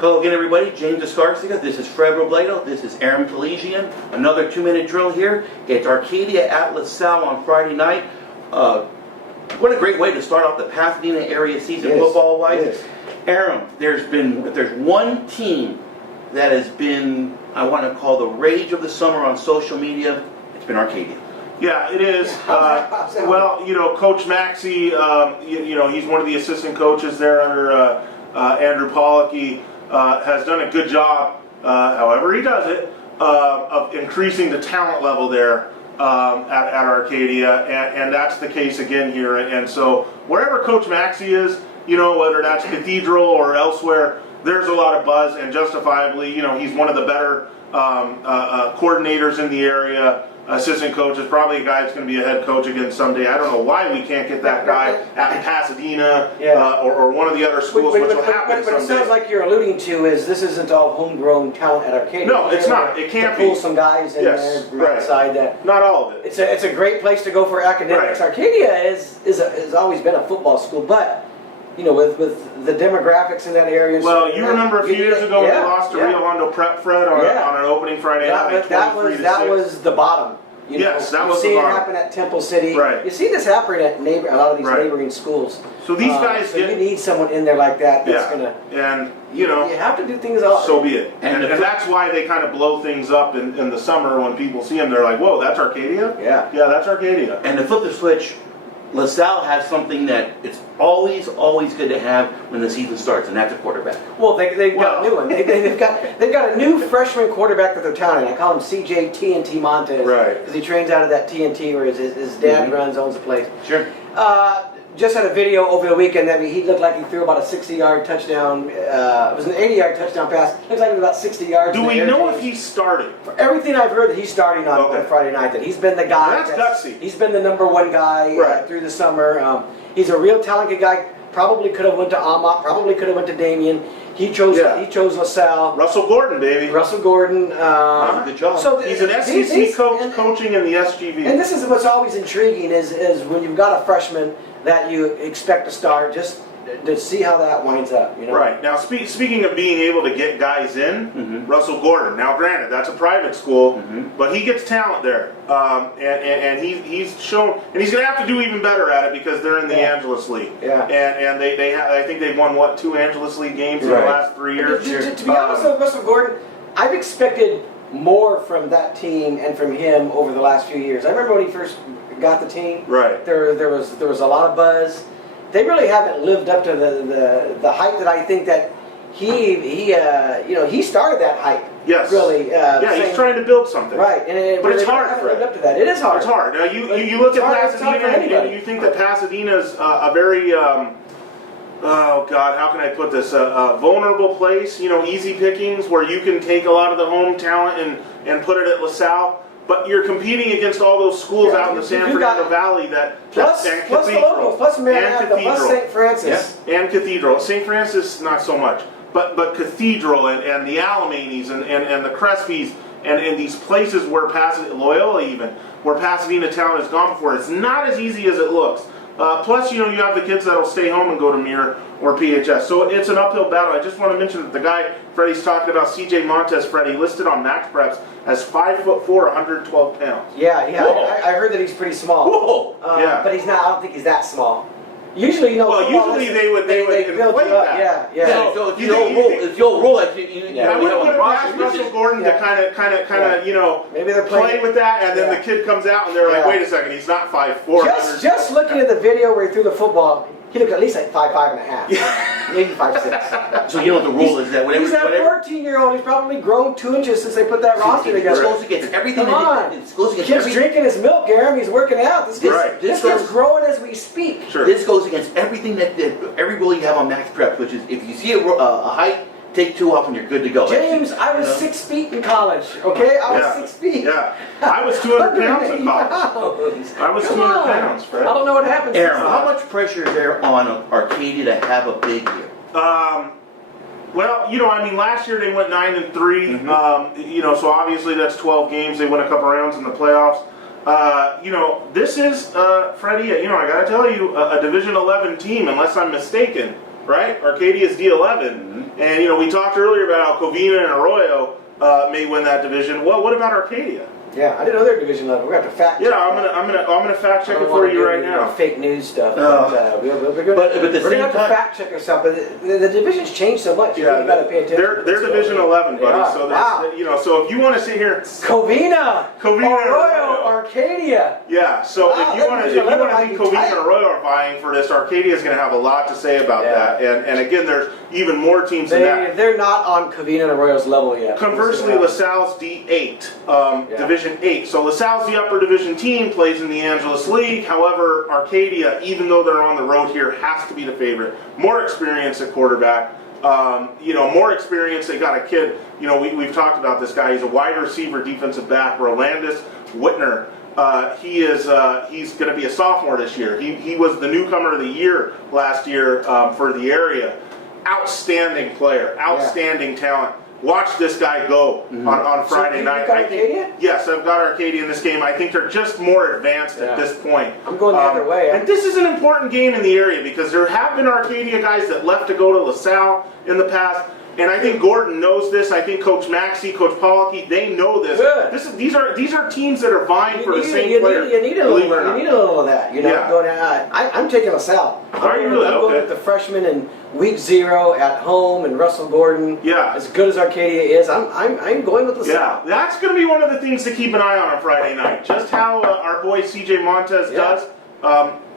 Hello again, everybody. James Escarcega. This is Fred Robledo. This is Aram Tolegian. Another 2-minute drill here. It's Arcadia at Salle on Friday night. What a great way to start off the Pasadena area season football-wise. Yes. Aram, if there's one team that has been, I want to call the rage of the summer on social media, it's been Arcadia. Yeah, it is. Well, you know, Coach Maxey, you know, he's one of the assistant coaches there under Andrew Pollocky, has done a good job, however he does it, of increasing the talent level there at Arcadia, and that's the case again here. And so wherever Coach Maxey is, you know, whether that's Cathedral or elsewhere, there's a lot of buzz, and justifiably, you know, he's one of the better coordinators in the area. Assistant coach is probably a guy that's going to be a head coach again someday. I don't know why we can't get that guy at Pasadena or one of the other schools, which will happen someday. But it sounds like you're alluding to is this isn't all homegrown talent at Arcadia. No, it's not. It can't be. Pull some guys in there from outside that. Not all of it. It's a great place to go for academics. Right. Arcadia has always been a football school, but you know, with the demographics in that area. Well, you remember a few years ago when we lost to Rio Hondo Prep, Fred, on an opening Friday night. That was the bottom. You know, that was the bottom. You see it happen at Temple City. Right. You see this happening at a lot of these neighboring schools. So these guys you need someone in there like that that's gonna. And you know, you have to do things all. So be it. And that's why they kind of blow things up in the summer when people see them. They're like, "Whoa, that's Arcadia." Yeah. Yeah, that's Arcadia. And to flip the switch, LaSalle has something that it's always good to have when the season starts, and that's a quarterback. Well, they've got a new one. They've got a new freshman quarterback that they're touting. I call him CJ TNT Montez. Right. Because he trains out of that TNT where his dad owns the place. Sure. Just had a video over the weekend that he looked like he threw about a 60-yard touchdown. It was an 80-yard touchdown pass. Looks like it was about 60 yards. Do we know if he's starting? For everything I've heard, that he's starting on Friday night. That he's been the guy. Well, that's gutsy. He's been the #1 guy through the summer. He's a real talented guy. Probably could have went to Amok. Probably could have went to Damien. He chose LaSalle. Russell Gordon, baby. Russell Gordon. Good job. So he's an SEC coach coaching in the SGV. And this is what's always intriguing is when you've got a freshman that you expect to start, just to see how that winds up. You know? Right. Now, speaking of being able to get guys in, Russell Gordon. Now, granted, that's a private school, but he gets talent there, and he's shown, and he's going to have to do even better at it because they're in the Angeles League. Yeah. And I think they've won 2 Angeles League games in the last 3 years. To be honest with Russell Gordon, I've expected more from that team and from him over the last few years. I remember when he first got the team. Right. There was a lot of buzz. They really haven't lived up to the hype that I think that he started that hype. Yes. Really. He's trying to build something. Right. But it's hard, Fred. Lived up to that. It is hard. It's hard. Now you look at Pasadena and you think that Pasadena's a very oh God, how can I put this? A vulnerable place. You know, easy pickings where you can take a lot of the home talent and put it at LaSalle. But you're competing against all those schools out in the San Fernando Valley plus the locals, plus Manhattan, plus St. Francis. And Cathedral. St. Francis, not so much. But Cathedral and the Alamanis and the Crespies and these places where Loyola even, where Pasadena town has gone before, it's not as easy as it looks. Plus, you know, you have the kids that'll stay home and go to Muir or PHS. So it's an uphill battle. I just want to mention that the guy Freddie's talking about, CJ Montez, Freddie, listed on Max Preps as 5'4", 112 pounds. Yeah. I heard that he's pretty small. Whoa. But he's not. I don't think he's that small. Usually, you know. Well, usually they would inflate that. Yeah. So if you'll roll it, I would put it past Russell Gordon to kind of, you know, maybe they're play with that, and then the kid comes out and they're like, wait a second, he's not 5'4". Just looking at the video where he threw the football, he looked at least like 5'5.5", maybe 5'6". So you know what the rule is that whatever. He's that 14-year-old. He's probably grown 2 inches since they put that roster together. It goes against everything. Come on. Kid's drinking his milk, Aram. He's working out. This kid's growing as we speak. Sure. This goes against everything every rule you have on Max Preps, which is if you see a height, take 2 off and you're good to go. James, I was 6 feet in college, okay? I was 6 feet. Yeah. I was 200 pounds in college. I was 200 pounds, Fred. I don't know what happens. Aram, how much pressure is there on Arcadia to have a big year? Well, you know, I mean, last year they went 9-3. You know, so obviously that's 12 games. They went a couple rounds in the playoffs. You know, this is, Freddie, you know, I got to tell you, a Division 11 team, unless I'm mistaken, right? Arcadia's D11. And we talked earlier about how Covina and Arroyo may win that division. Well, what about Arcadia? Yeah, I didn't know they're division level. We're gonna have to fact check. Yeah, I'm gonna fact check it for you right now. Fake news stuff. Oh. We're gonna have to fact check ourselves. But the divisions change so much. Yeah, you gotta pay attention. They're Division 11, buddy. Yeah. So Wow. so if you want to sit here, Covina, Arroyo, Arcadia. Yeah. So Wow, if you want to see Covina and Arroyo are vying for this, Arcadia is going to have a lot to say about that. And again, there's even more teams than that. They're not on Covina and Arroyo's level yet. Conversely, LaSalle's D8, Division 8. So LaSalle's the upper division team, plays in the Angeles League. However, Arcadia, even though they're on the road here, has to be the favorite. More experience at quarterback. More experience. They got a kid. We've talked about this guy. He's a wide receiver, defensive back, Rolandis Whitner. He's going to be a sophomore this year. He was the newcomer of the year last year for the area. Outstanding player, outstanding talent. Watch this guy go on Friday night. I think, yes, I've got Arcadia in this game. I think they're just more advanced at this point. I'm going the other way. And this is an important game in the area because there have been Arcadia guys that left to go to LaSalle in the past. And I think Gordon knows this. I think Coach Maxey, Coach Pollocky, they know this. Good. These are teams that are vying for the same player. You need a little of that. Going. I'm taking LaSalle. Are you really? I'm going with the freshman in week 0 at home and Russell Gordon. Yeah. As good as Arcadia is, I'm going with LaSalle. Yeah, that's going to be one of the things to keep an eye on Friday night. Just how our boy CJ Montez does.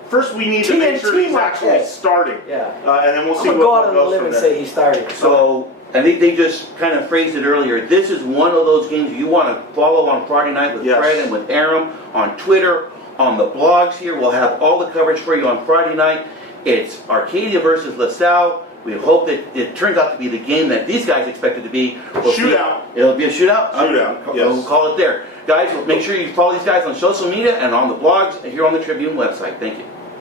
First, we need to make sure he's actually starting. Yeah. And then we'll see I'm what going to go out on a goes limb from and there. say he's starting. So, I think they just kind of phrased it earlier. This is one of those games you want to follow on Friday night with Fred and with Aram on Twitter, on the blogs here. We'll have all the coverage for you on Friday night. It's Arcadia versus LaSalle. We hope that it turns out to be the game that these guys expect it to be. Shootout. It'll be a shootout? Shootout, yes. We'll call it there. Guys, make sure you follow these guys on social media and on the blogs and here on the Tribune website. Thank you.